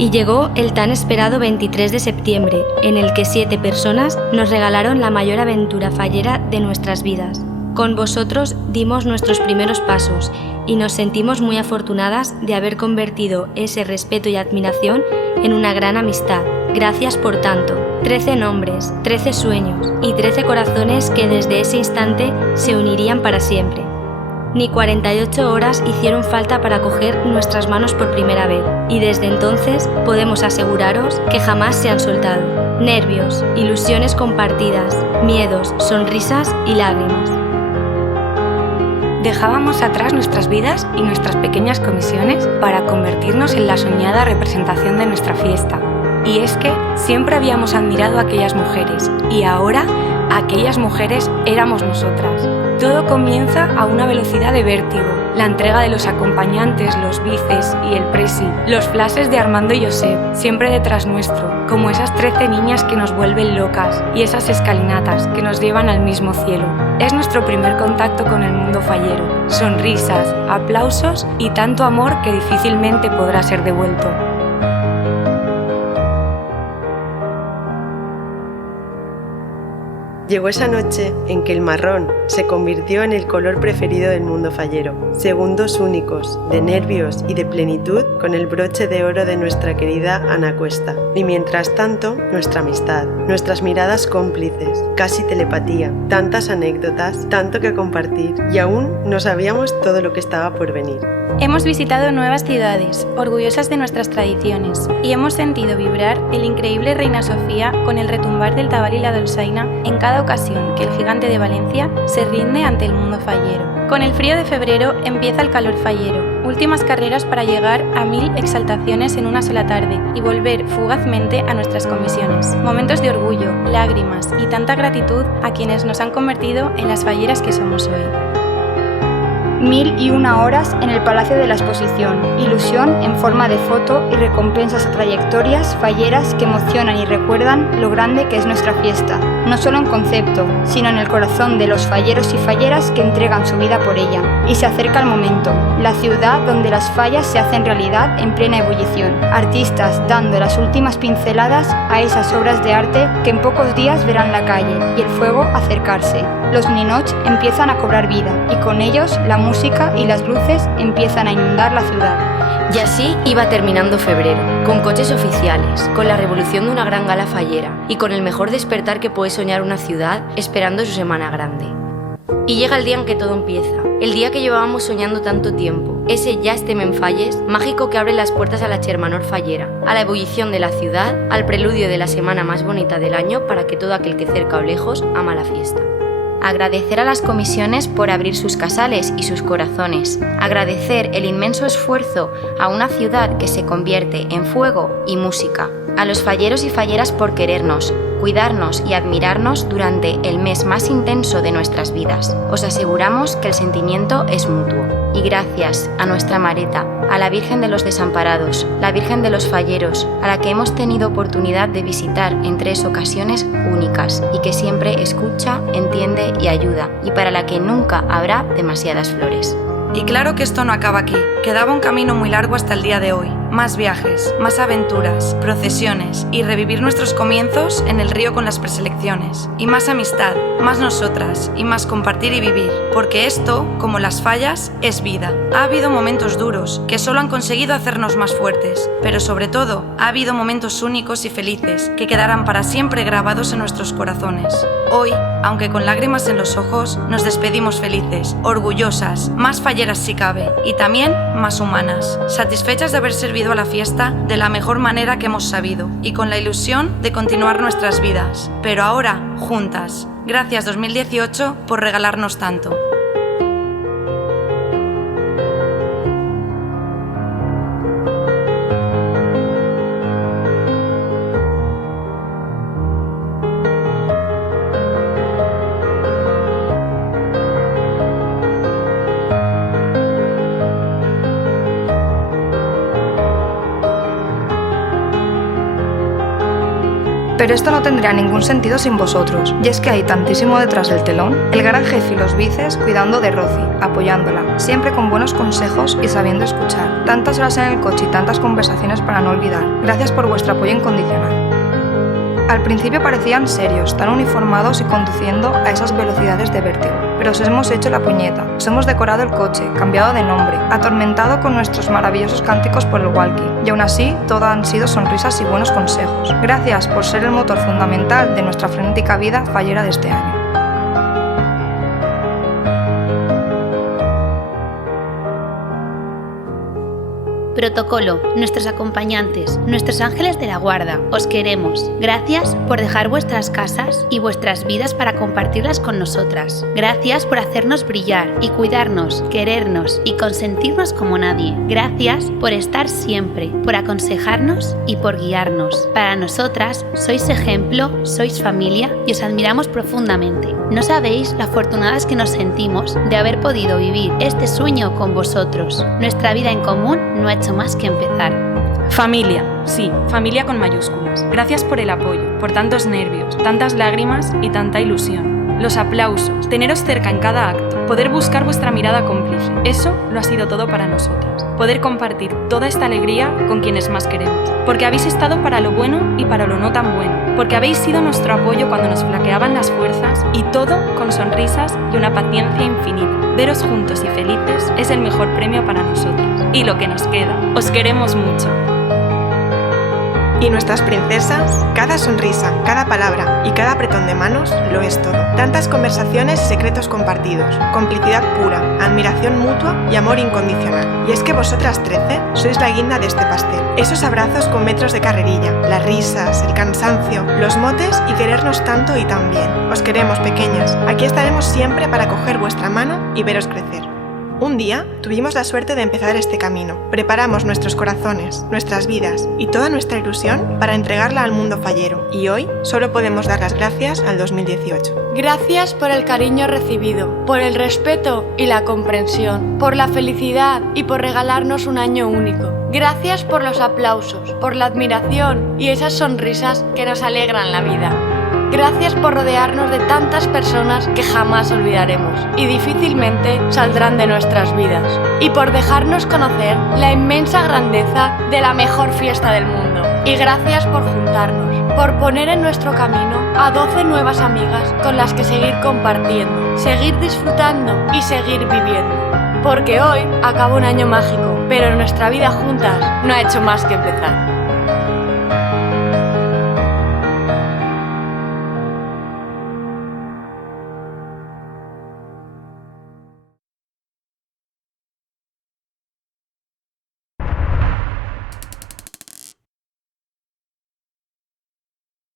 Y llegó el tan esperado 23 de septiembre, en el que 7 personas nos regalaron la mayor aventura fallera de nuestras vidas. Con vosotros dimos nuestros primeros pasos y nos sentimos muy afortunadas de haber convertido ese respeto y admiración en una gran amistad. Gracias por tanto. 13 nombres, 13 sueños y 13 corazones que desde ese instante se unirían para siempre. Ni 48 horas hicieron falta para coger nuestras manos por primera vez, y desde entonces podemos aseguraros que jamás se han soltado. Nervios, ilusiones compartidas, miedos, sonrisas y lágrimas. Dejábamos atrás nuestras vidas y nuestras pequeñas comisiones para convertirnos en la soñada representación de nuestra fiesta. Y es que siempre habíamos admirado a aquellas mujeres, y ahora aquellas mujeres éramos nosotras. Todo comienza a una velocidad de vértigo. La entrega de los acompañantes, los bices y el presi, los flashes de Armando y Josep, siempre detrás nuestro, como esas 13 niñas que nos vuelven locas, y esas escalinatas que nos llevan al mismo cielo. Es nuestro primer contacto con el mundo fallero. Sonrisas, aplausos y tanto amor que difícilmente podrá ser devuelto. Llegó esa noche en que el marrón se convirtió en el color preferido del mundo fallero, segundos únicos, de nervios y de plenitud con el broche de oro de nuestra querida Ana Cuesta. Y mientras tanto, nuestra amistad, nuestras miradas cómplices, casi telepatía, tantas anécdotas, tanto que compartir, y aún no sabíamos todo lo que estaba por venir. Hemos visitado nuevas ciudades, orgullosas de nuestras tradiciones, y hemos sentido vibrar el increíble Reina Sofía con el retumbar del tabal y la dolçaina en cada ocasión que el gigante de Valencia se rinde ante el mundo fallero. Con el frío de febrero empieza el calor fallero, últimas carreras para llegar a 1000 exaltaciones en una sola tarde y volver fugazmente a nuestras comisiones. Momentos de orgullo, lágrimas y tanta gratitud a quienes nos han convertido en las falleras que somos hoy. 1001 horas en el Palacio de la Exposición, ilusión en forma de foto y recompensas a trayectorias falleras que emocionan y recuerdan lo grande que es nuestra fiesta, no solo en concepto, sino en el corazón de los falleros y falleras que entregan su vida por ella. Y se acerca el momento, la ciudad donde las fallas se hacen realidad en plena ebullición, artistas dando las últimas pinceladas a esas obras de arte que en pocos días verán la calle y el fuego acercarse. Los ninots empiezan a cobrar vida y con ellos la música y las luces empiezan a inundar la ciudad. Y así iba terminando febrero, con coches oficiales, con la revolución de una gran gala fallera y con el mejor despertar que puede soñar una ciudad esperando su semana grande. Y llega el día en que todo empieza, el día que llevábamos soñando tanto tiempo, ese ya estem en falles, mágico que abre las puertas a la Xermanor fallera, a la ebullición de la ciudad, al preludio de la semana más bonita del año para que todo aquel que cerca o lejos ama la fiesta. Agradecer a las comisiones por abrir sus casales y sus corazones. Agradecer el inmenso esfuerzo a una ciudad que se convierte en fuego y música. A los falleros y falleras por querernos, cuidarnos y admirarnos durante el mes más intenso de nuestras vidas. Os aseguramos que el sentimiento es mutuo. Y gracias a nuestra Mareta, a la Virgen de los Desamparados, la Virgen de los Falleros, a la que hemos tenido oportunidad de visitar en 3 ocasiones únicas y que siempre escucha, entiende y ayuda, y para la que nunca habrá demasiadas flores. Y claro que esto no acaba aquí, quedaba un camino muy largo hasta el día de hoy. Más viajes, más aventuras, procesiones y revivir nuestros comienzos en el río con las preselecciones. Y más amistad, más nosotras y más compartir y vivir. Porque esto, como las fallas, es vida. Ha habido momentos duros que solo han conseguido hacernos más fuertes, pero sobre todo ha habido momentos únicos y felices que quedarán para siempre grabados en nuestros corazones. Hoy, aunque con lágrimas en los ojos, nos despedimos felices, orgullosas, más falleras si cabe y también más humanas, satisfechas de haber servido a la fiesta de la mejor manera que hemos sabido y con la ilusión de continuar nuestras vidas, pero ahora juntas. Gracias 2018 por regalarnos tanto. Pero esto no tendría ningún sentido sin vosotros, y es que hay tantísimo detrás del telón. El gran jefe y los vices cuidando de Rosy, apoyándola, siempre con buenos consejos y sabiendo escuchar. Tantas horas en el coche y tantas conversaciones para no olvidar. Gracias por vuestro apoyo incondicional. Al principio parecían serios, tan uniformados y conduciendo a esas velocidades de vértigo. Pero os hemos hecho la puñeta, os hemos decorado el coche, cambiado de nombre, atormentado con nuestros maravillosos cánticos por el walkie. Y aún así, todo han sido sonrisas y buenos consejos. Gracias por ser el motor fundamental de nuestra frenética vida fallera de este año. Protocolo, nuestros acompañantes, nuestros ángeles de la guarda, os queremos. Gracias por dejar vuestras casas y vuestras vidas para compartirlas con nosotras. Gracias por hacernos brillar y cuidarnos, querernos y consentirnos como nadie. Gracias por estar siempre, por aconsejarnos y por guiarnos. Para nosotras, sois ejemplo, sois familia y os admiramos profundamente. No sabéis lo afortunadas que nos sentimos de haber podido vivir este sueño con vosotros. Nuestra vida en común no ha hecho más que empezar. Familia, sí, familia con mayúsculas. Gracias por el apoyo, por tantos nervios, tantas lágrimas y tanta ilusión. Los aplausos, teneros cerca en cada acto, poder buscar vuestra mirada cómplice. Eso lo ha sido todo para nosotras. Poder compartir toda esta alegría con quienes más queremos. Porque habéis estado para lo bueno y para lo no tan bueno. Porque habéis sido nuestro apoyo cuando nos flaqueaban las fuerzas y todo con sonrisas y una paciencia infinita. Veros juntos y felices es el mejor premio para nosotras. Y lo que nos queda. Os queremos mucho. Y nuestras princesas, cada sonrisa, cada palabra y cada apretón de manos lo es todo. Tantas conversaciones y secretos compartidos, complicidad pura, admiración mutua y amor incondicional. Y es que vosotras 13 sois la guinda de este pastel. Esos abrazos con metros de carrerilla, las risas, el cansancio, los motes y querernos tanto y tan bien. Os queremos, pequeñas. Aquí estaremos siempre para coger vuestra mano y veros crecer. Un día tuvimos la suerte de empezar este camino. Preparamos nuestros corazones, nuestras vidas y toda nuestra ilusión para entregarla al mundo fallero. Y hoy solo podemos dar las gracias al 2018. Gracias por el cariño recibido, por el respeto y la comprensión, por la felicidad y por regalarnos un año único. Gracias por los aplausos, por la admiración y esas sonrisas que nos alegran la vida. Gracias por rodearnos de tantas personas que jamás olvidaremos y difícilmente saldrán de nuestras vidas. Y por dejarnos conocer la inmensa grandeza de la mejor fiesta del mundo. Y gracias por juntarnos, por poner en nuestro camino a 12 nuevas amigas con las que seguir compartiendo, seguir disfrutando y seguir viviendo. Porque hoy acaba un año mágico, pero nuestra vida juntas no ha hecho más que empezar.